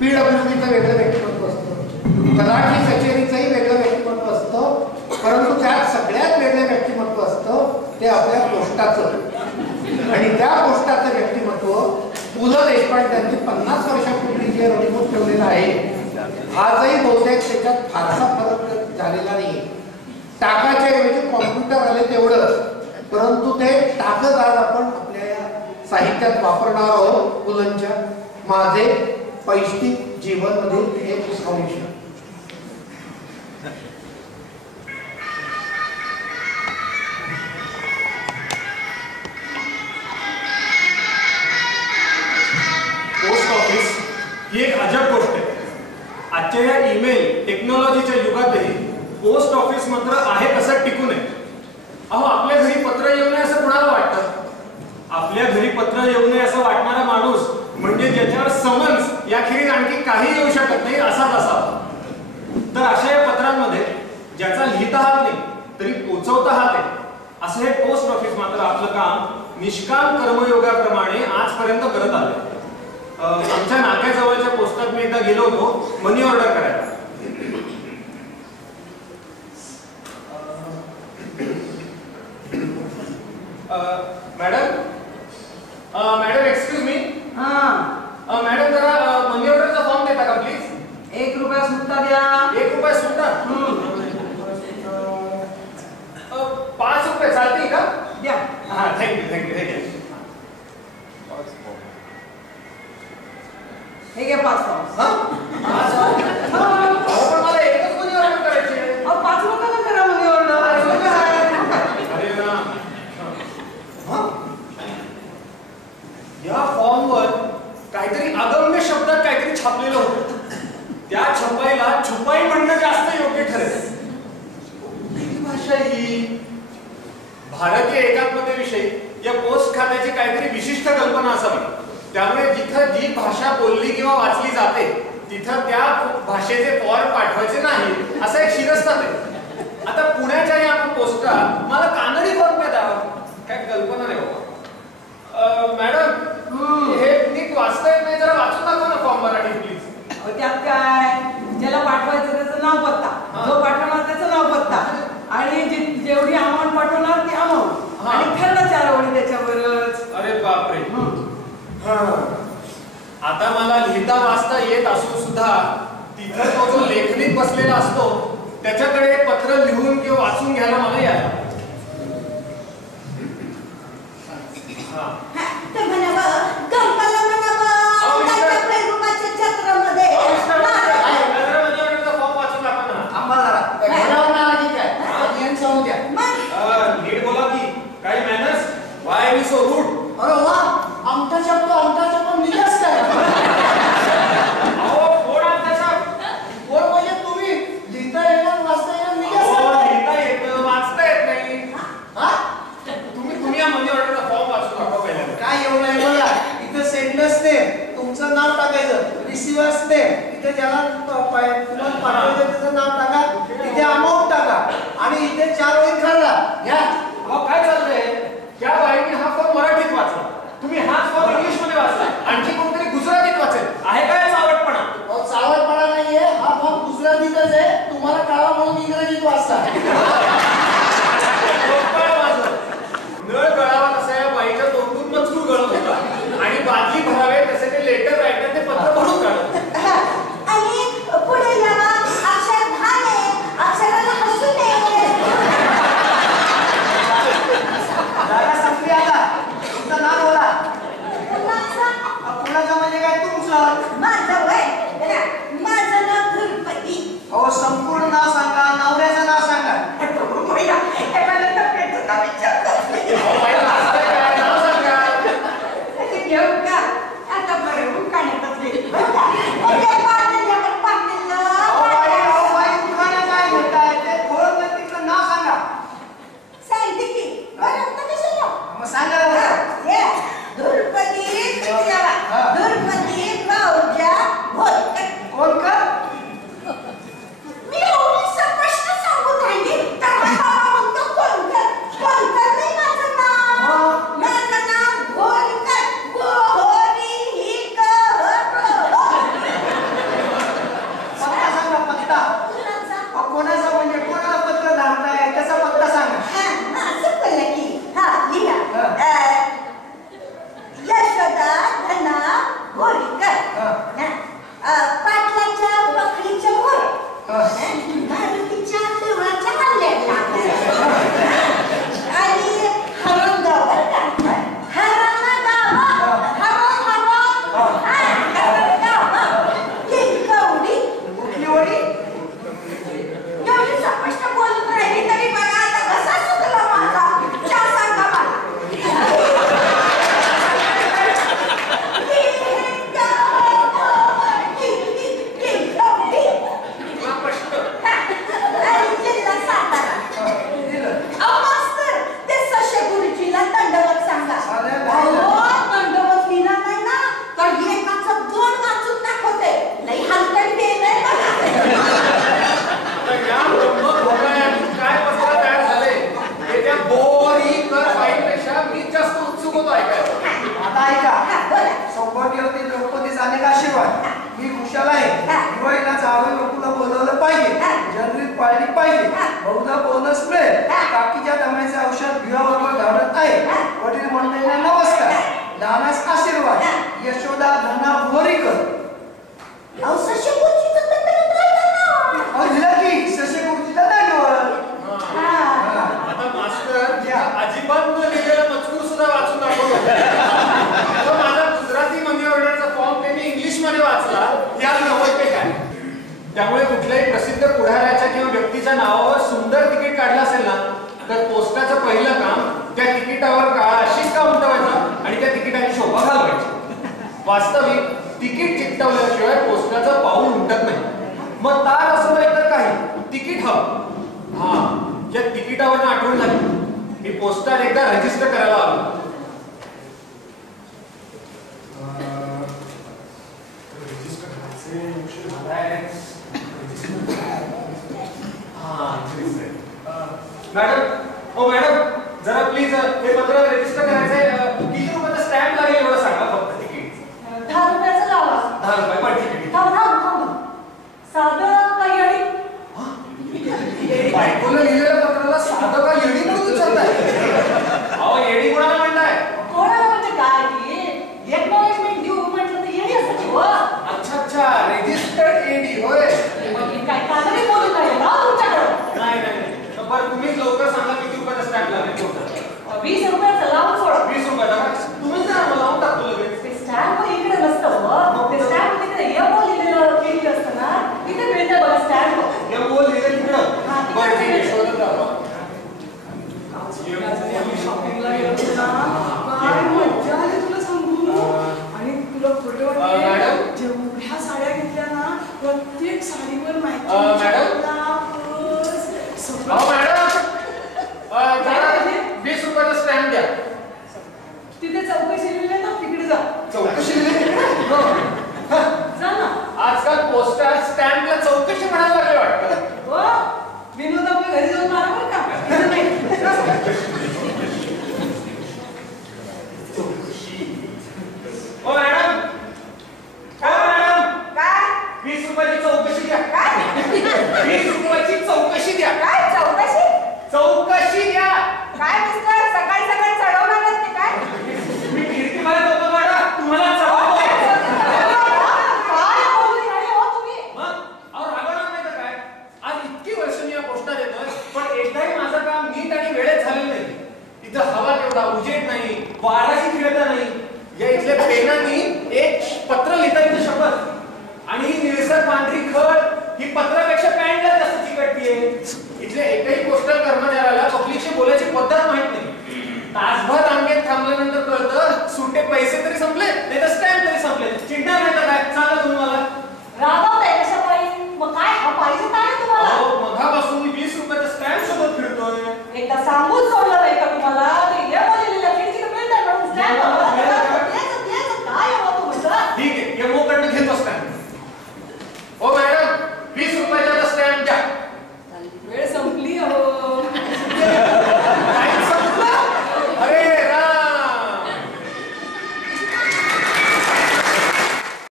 PWDचं वेगळं व्यक्तिमत्व असतं, तलाठी कचेरीचंही वेगळं व्यक्तिमत्व असतं, परंतु त्यात सगळ्यात वेगळं व्यक्तिमत्व असतं ते आपल्या पोस्टाचं. आणि त्या पोस्टाचं व्यक्तिमत्व पु ल देशपांड्यांनी 50 वर्षापूर्वी जे रणनीत ठेवलेलं आहे आजही बहुतेक त्याच्यात फारसा फरक झालेला नाही. टाकाच्या ऐवजी कॉम्प्युटर आले तेवढंच, परंतु ते टाकच आज आपण आपल्या या साहित्यात वापरणार आहोत. पुलंच्या माझे पैष्टिक जीवन मधील एक अंश. पोस्ट ऑफिस ही एक अजब गोष्ट आहे. आजच्या या ईमेल टेक्नॉलॉजीच्या युगातही पोस्ट ऑफिस मात्र आहे कसं टिकून आहे. अहो, आपल्या घरी पत्र येऊ नये असं कुणाला वाटतं? आपल्या घरी पत्र येऊ नये असं वाटणारा माणूस म्हणजे ज्याच्यावर समन्स याखेरीज आणखी काही येऊ शकत नाही असाच असावा. तर अशा या पत्रांमध्ये ज्याचा लिहिता हात नाही तरी पोचवता हात आहे असं हे पोस्ट ऑफिस मात्र आपलं काम निष्काम कर्मयोगाप्रमाणे आजपर्यंत करत आले. आमच्या नाक्याजवळच्या पोस्टात मी एकदा गेलो होतो मनी ऑर्डर करायला. Madam excuse me. मॅडम जरा मनी ऑर्डरचा फॉर्म देता का प्लीज? 1 रुपया सुट्टा द्या. 1 रुपया सुट्टा? 5 रुपये चालतील का? द्या. हा, थँक्यू. हे घ्या 5 फॉर्म. पण मला एकच मनी ऑर्डर करायची आहे. 5 रुपयाला करा मनी ऑर्डर. अरे ना, या फॉर्मवर काहीतरी अगम्य शब्दात काहीतरी छापलेलं होतं. त्या छपाईला छुपाई म्हणणं जास्त योग्य ठरेल. कुठली भाषा ही? भारतीय एकात्मतेविषयी या पोस्ट खात्याची काहीतरी विशिष्ट कल्पना असावी. त्यामुळे जिथं जी भाषा बोलली किंवा वाचली जाते तिथं त्या भाषेचे फॉर्म पाठवायचे नाही असं एक शिरस्ता आहे. आता पुण्याच्या या पोस्टात मला कानडी फॉर्म काय द्यावा काय कल्पना नाही बाबा. मॅडम, हे नीट वाचता येत नाही, जरा वाचून दाखवा ना फॉर्म मराठी प्लीज. त्यात काय, ज्याला पाठवायचं त्याचं नाव पत्ता, जो पाठवणार त्याचं नाव पत्ता आणि जेवढी अमाऊंट पाठवणार ती अमाऊंट आणि ठरलं 4 ओळी त्याच्यावरच. अरे बापरे. आता मला लिहिता वाचता येत असून सुद्धा तिथं तो जो लेखनीत बसलेला असतो त्याच्याकडे पत्र लिहून किंवा वाचून घ्यायला मला यायला. नीट बोला की काही manners. Why are you so rude? अरे वा, आमचा शब्द निघास काय? अहो, कोण आमचा शब्द? कोण म्हणजे तुम्ही? लिहिता येणार, वाचता येणार, निघास अहो, काय? लिहिता येतं, वाचता येत नाही. तुम्ही या मनी ऑर्डरचा फॉर्म वाचून दाखवा पहिल्यांदा. काय एवढं आहे बघा, इथं सेंडर्स नेम तुमचं नाव टाकायचं, रिसिव्हर्स नेम इथे ज्याला तुम्हाला पाठवायचं त्याचं नाव टाका, इथे अमाऊंट टाका आणि इथे 4 ओळी खरला घ्या. अहो, काय चाललंय? त्या बाईने हा फॉर्म मराठीत वाचला, तुम्ही हाच फॉर्म इंग्लिश मध्ये वाचला, आणखी कोणतरी गुजरातीत वाचेल. आहे काय चावटपणा? चावटपणा नाहीये, हा फॉर्म गुजरातीतच आहे, तुम्हाला कळवा म्हणून इंग्रजीत वाचता. नळ गळावा तसा या बाईच्या तोंडून मजकूर गळत होता आणि बादली भरावे तसे ते लेटर रायटर ते पत्र भरून काढत. आणि पुढे जावा, अक्षर घाण आहे, अक्षराला हसू नये. जागा संपली आता, तुमचं नाव बोला. कुणाचं म्हणजे काय तुमचं? माझं वय, माझं नाव धुरपती. अहो, संपूर्ण नाव सांगा, नवऱ्याचं नाव सांगा. घेऊ का आता बरं काढतच नाही. सांगा धुरपती भाऊजा पाटलाच्या बकरीच्या वर भारतीच्या देवळाच्या हल्ल्यात आणि हरण गावात हरण कवडी एवढी एवढी स्पष्ट बोलून राहिली तरी बघा आता कसा सुकला माझा चहा सांगा मला सौभाग्यवती द्रौपदीचा अनेक आशीर्वाद. मी खुशाल आहे. दिवाळीला जावई बापूला बोलवलं पाहिजे, जनरी पाळली पाहिजे, बहुधा बोनस मिळेल. काकीच्या दम्याचे औषध भिवाबरोबर धावत आहे. वडील मंडळींना नमस्कार, लहानास आशीर्वाद. यशोदा धना भोरीकर. आता मास्टर अजिबात न लिहिलेला मजकूर सुद्धा वाचून दाखवतो. माझा गुजराती मनी ऑर्डरचा फॉर्म त्यांनी इंग्लिश मध्ये वाचला, यात नव्हते काय. त्यामुळे कुठल्याही प्रसिद्ध पुढाऱ्याच्या किंवा व्यक्तीच्या नावावर सुंदर तिकीट काढलं असेल ना, तर पोस्टाचं पहिलं काम त्या तिकिटावर काळा अशीच का उमटवायचा आणि त्या तिकिटाची शोभा घालवायची. वास्तविक तिकीट चिकटवल्याशिवाय पोस्टाचं पाऊल उमटत नाही. मग तार असं नाही तर काही तिकीट हवं. हा, या तिकिटावर आठवण झाली, मी पोस्टात एकदा रजिस्टर करायला आलो. मॅडम, ओ मॅडम, जरा प्लीज हे पत्र रजिस्टर करायचंय. किती रुपयाचा स्टॅम्प लागेल एवढं सांगा फक्त. तिकीट 10 रुपयाचं लावा. 10 रुपये पण तिकीट. साधं काही आणि बायकोला लिहिलेल्या पत्राला साधं का येडी म्हणून विचारताय? अहो, येडी कोणाला म्हणताय? कोणाला म्हणजे काय की एक्नॉलेजमेंट देऊ म्हटलं तर येडी असायची हो. अच्छा अच्छा, रेजिस्टर्ड एडी होय. काय कागदी बोलू काय ना तुमच्याकडं? नाही नाही, बरं तुम्हीच लवकर सांगा किती रुपयाचा स्टॅम्प लागेल. 20 रुपयाचं लावून सोडा. 20 रुपयाचा का? तुम्हीच जरा मला लावून टाकतो लगेच. ते स्टॅम्प इकडे नसतं हो. ते स्टॅम्प तिकडे एवढं लिहिलेलं किती असतं ना, तिथे मिळतं बघा स्टॅम्प. हे बोल लिहिलं तिकडं. बरं ठीक आहे, शोधत राहा. शॉपिंगला गेलो ना, काय मज्जा आली तुला सांगू. आणि तुला खोटं वाटते, मॅडम? जेवढ्या साड्या घेतल्या ना, प्रत्येक साडीवर मॅडम? सगळं मॅडम, जरा 20 रुपयाचा स्टॅम्प द्या. तिथे चौकशी लिहिली ना, तिकडे जा. चौकशी लिहिली तिकडे? जा ना. आजकाल पोस्टात स्टॅम्पला चौकशी म्हणायला लागले वाटतं. हो, विनोद आपल्या घरी जाऊन मारा बरं का. इथं नाही. ओ मॅडम, मॅडम, काय 20 रुपयाची चौकशी द्या. काय 20 रुपयाची चौकशी द्या. काय चौकशी? चौकशी द्या. काय मिस्टर सकाळी सकाळी चढवणार आहेत की काय? मी खिडकी मध्ये डोकं मारा, तुम्हाला चढवा. काय बोलून राहिले हो तुम्ही? मग अहो, रागवणार नाही तर काय. आज इतकी वर्ष मी या पोस्टात येतोय, पण एकदाही माझं काम नीट आणि वेळेत झालेलं नाही. इथं हवा तेवढा उजेड नाही, वाराही खेळता नाही. या इथल्या पेनांनी एक पत्र लिहिता येतं शपथ. आणि ही निळसर पांढरी खड ही पत्रापेक्षा पॅन्टला जास्त चिकटतीये. इथल्या एकही पोस्टल कर्मचाऱ्याला पब्लिकशी बोलायची पद्धत माहित नाही. तासभर रांगेत थांबल्यानंतर कळतं सुटे पैसे तरी संपले, नाही तर स्टॅम्प तरी संपले. चिंता नाही